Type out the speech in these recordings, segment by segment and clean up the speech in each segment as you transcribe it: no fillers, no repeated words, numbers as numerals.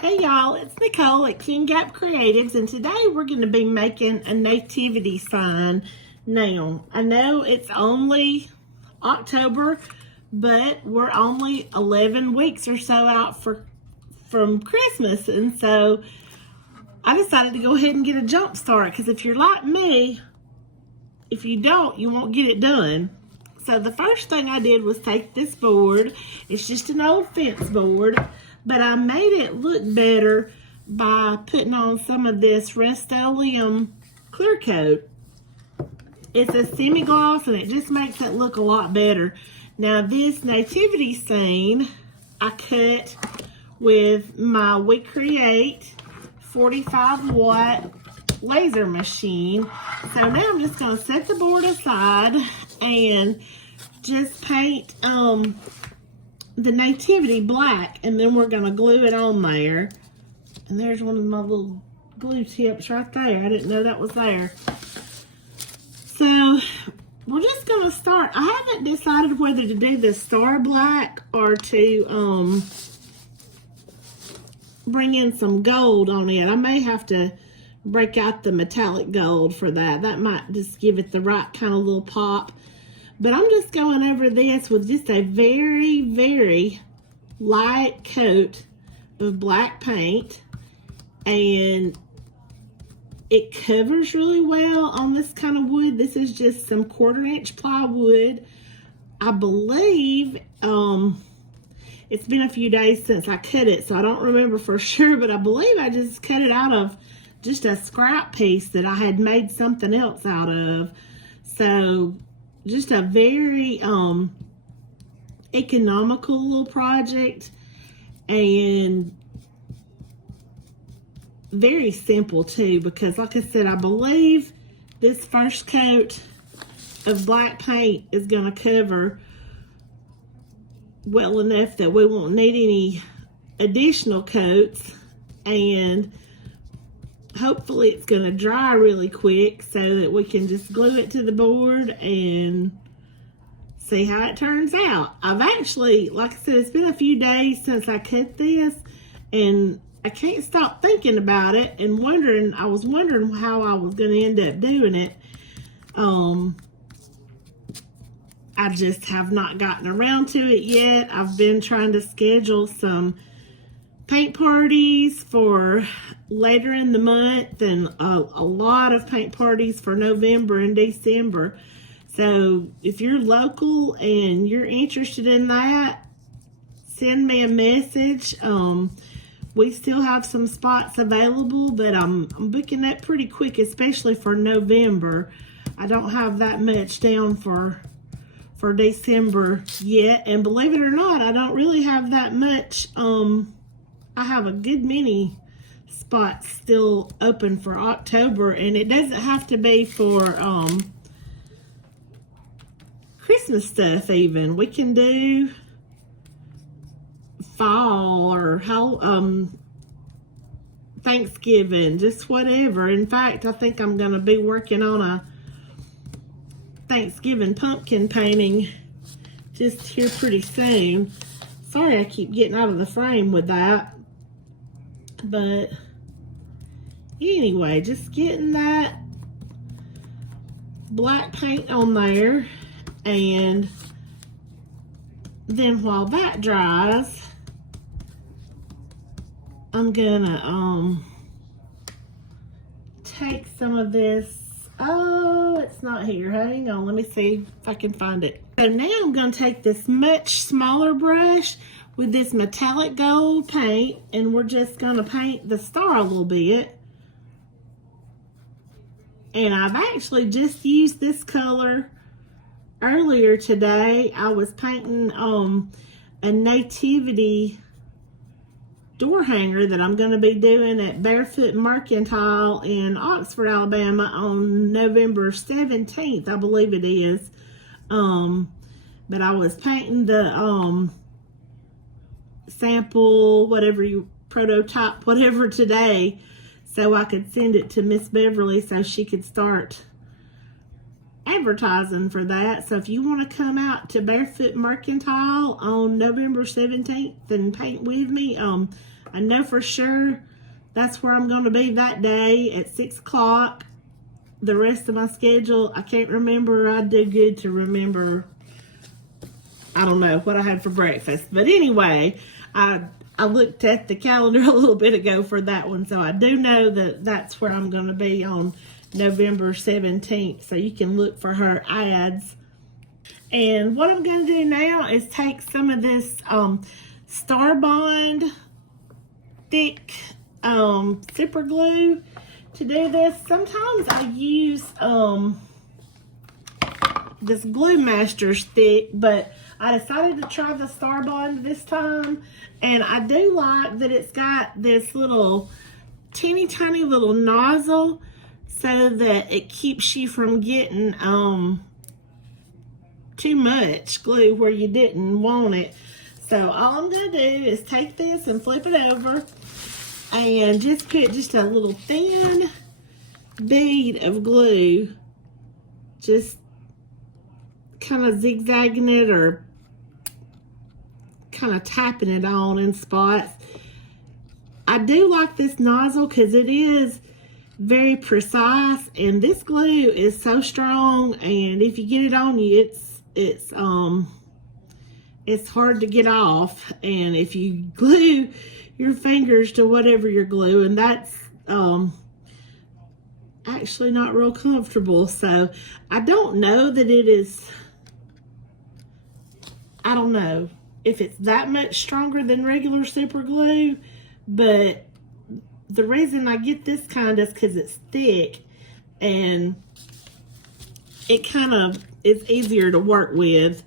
Hey y'all, it's Nicole at King Gap Creatives, and today we're going to be making a nativity sign. Now, I know it's only October, but we're only 11 weeks or so out from Christmas, and so I decided to go ahead and get a jump start, because if you're like me, if you don't, you won't get it done. So the first thing I did was take this board. It's just an old fence board, but I made it look better by putting on some of this Rust-Oleum clear coat. It's a semi-gloss and it just makes it look a lot better. Now this nativity scene I cut with my WeCreat 45-watt laser machine. So now I'm just going to set the board aside and just paint the nativity black, and then we're going to glue it on there. And there's one of my little glue tips right there. I didn't know that was there. So we're just going to start. I haven't decided whether to do the star black or to bring in some gold on it. I may have to break out the metallic gold for that. That might just give it the right kind of little pop. But I'm just going over this with just a very, very light coat of black paint. And it covers really well on this kind of wood. This is just some 1/4-inch plywood. I believe it's been a few days since I cut it, so I don't remember for sure, but I believe I just cut it out of just a scrap piece that I had made something else out of. So just a very economical little project, and very simple too, because like I said, I believe this first coat of black paint is going to cover well enough that we won't need any additional coats, and hopefully it's going to dry really quick so that we can just glue it to the board and see how it turns out. I've actually, like I said, it's been a few days since I cut this, and I can't stop thinking about it and wondering, I was wondering how I was going to end up doing it. I just have not gotten around to it yet. I've been trying to schedule some paint parties for later in the month, and a lot of paint parties for November and December. So if you're local and you're interested in that, send me a message. We still have some spots available, but I'm booking that pretty quick, especially for November. I don't have that much down for December yet, and believe it or not, I don't really have that much. I have a good many spots still open for October, and it doesn't have to be for Christmas stuff even. We can do fall or Thanksgiving, just whatever. In fact, I think I'm going to be working on a Thanksgiving pumpkin painting just here pretty soon. Sorry I keep getting out of the frame with that. But anyway, just getting that black paint on there, and then while that dries, I'm gonna take some of this. Oh, it's not here. Hang on, let me see if I can find it. So now I'm gonna take this much smaller brush with this metallic gold paint, and we're just gonna paint the star a little bit. And I've actually just used this color earlier today. I was painting a nativity door hanger that I'm going to be doing at Barefoot Mercantile in Oxford, Alabama on November 17th, I believe it is. But I was painting the sample, whatever you prototype, whatever today, so I could send it to Miss Beverly so she could start advertising for that. So if you want to come out to Barefoot Mercantile on November 17th and paint with me, I know for sure that's where I'm going to be that day at 6 o'clock. The rest of my schedule, I can't remember. I'd do good to remember, I don't know, what I had for breakfast. But anyway, I looked at the calendar a little bit ago for that one, so I do know that that's where I'm going to be on November 17th. So you can look for her ads. And what I'm going to do now is take some of this Star Bond thick super glue to do this. Sometimes I use this Glue Master stick, but I decided to try the Star Bond this time, and I do like that it's got this little teeny tiny little nozzle so that it keeps you from getting too much glue where you didn't want it. So all I'm going to do is take this and flip it over and just put just a little thin bead of glue, just kind of zigzagging it or kind of tapping it on in spots. I do like this nozzle because it is very precise, and this glue is so strong, and if you get it on you, it's hard to get off. And if you glue your fingers to whatever you're gluing, that's actually not real comfortable. So I don't know that it is, I don't know if it's that much stronger than regular super glue, but the reason I get this kind is because it's thick and it kind of is easier to work with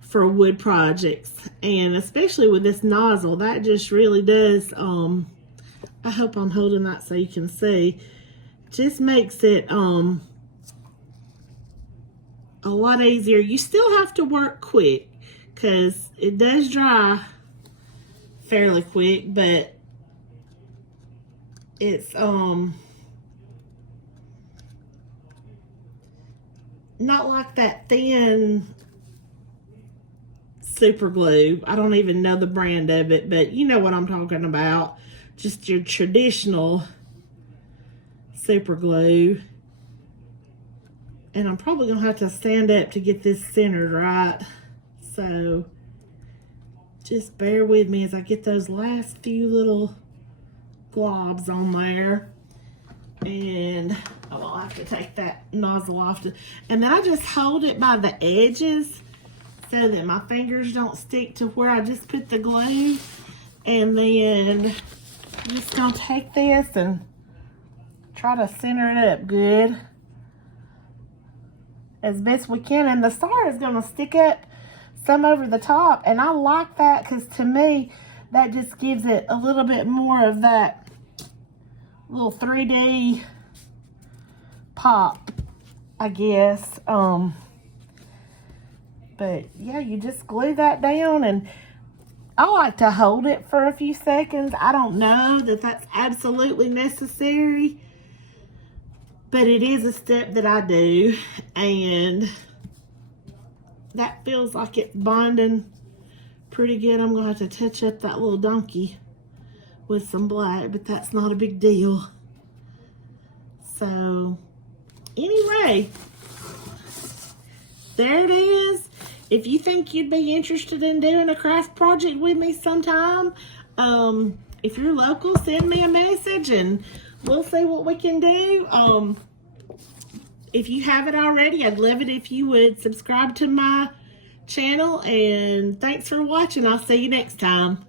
for wood projects. And especially with this nozzle, that just really does, I hope I'm holding that so you can see, just makes it a lot easier. You still have to work quick because it does dry fairly quick, but it's not like that thin super glue. I don't even know the brand of it, but you know what I'm talking about. Just your traditional super glue. And I'm probably gonna have to stand up to get this centered right. So just bear with me as I get those last few little globs on there. And I'll have to take that nozzle off. And then I just hold it by the edges so that my fingers don't stick to where I just put the glue. And then I'm just gonna take this and try to center it up good as best we can. And the star is gonna stick up some over the top, and I like that because to me that just gives it a little bit more of that little 3D pop, I guess. But yeah, you just glue that down, and I like to hold it for a few seconds. I don't know that that's absolutely necessary, but it is a step that I do, and that feels like it's bonding pretty good. I'm going to have to touch up that little donkey with some black, but that's not a big deal. So anyway, there it is. If you think you'd be interested in doing a craft project with me sometime, if you're local, send me a message and we'll see what we can do. If you haven't already, I'd love it if you would subscribe to my channel, and thanks for watching. I'll see you next time.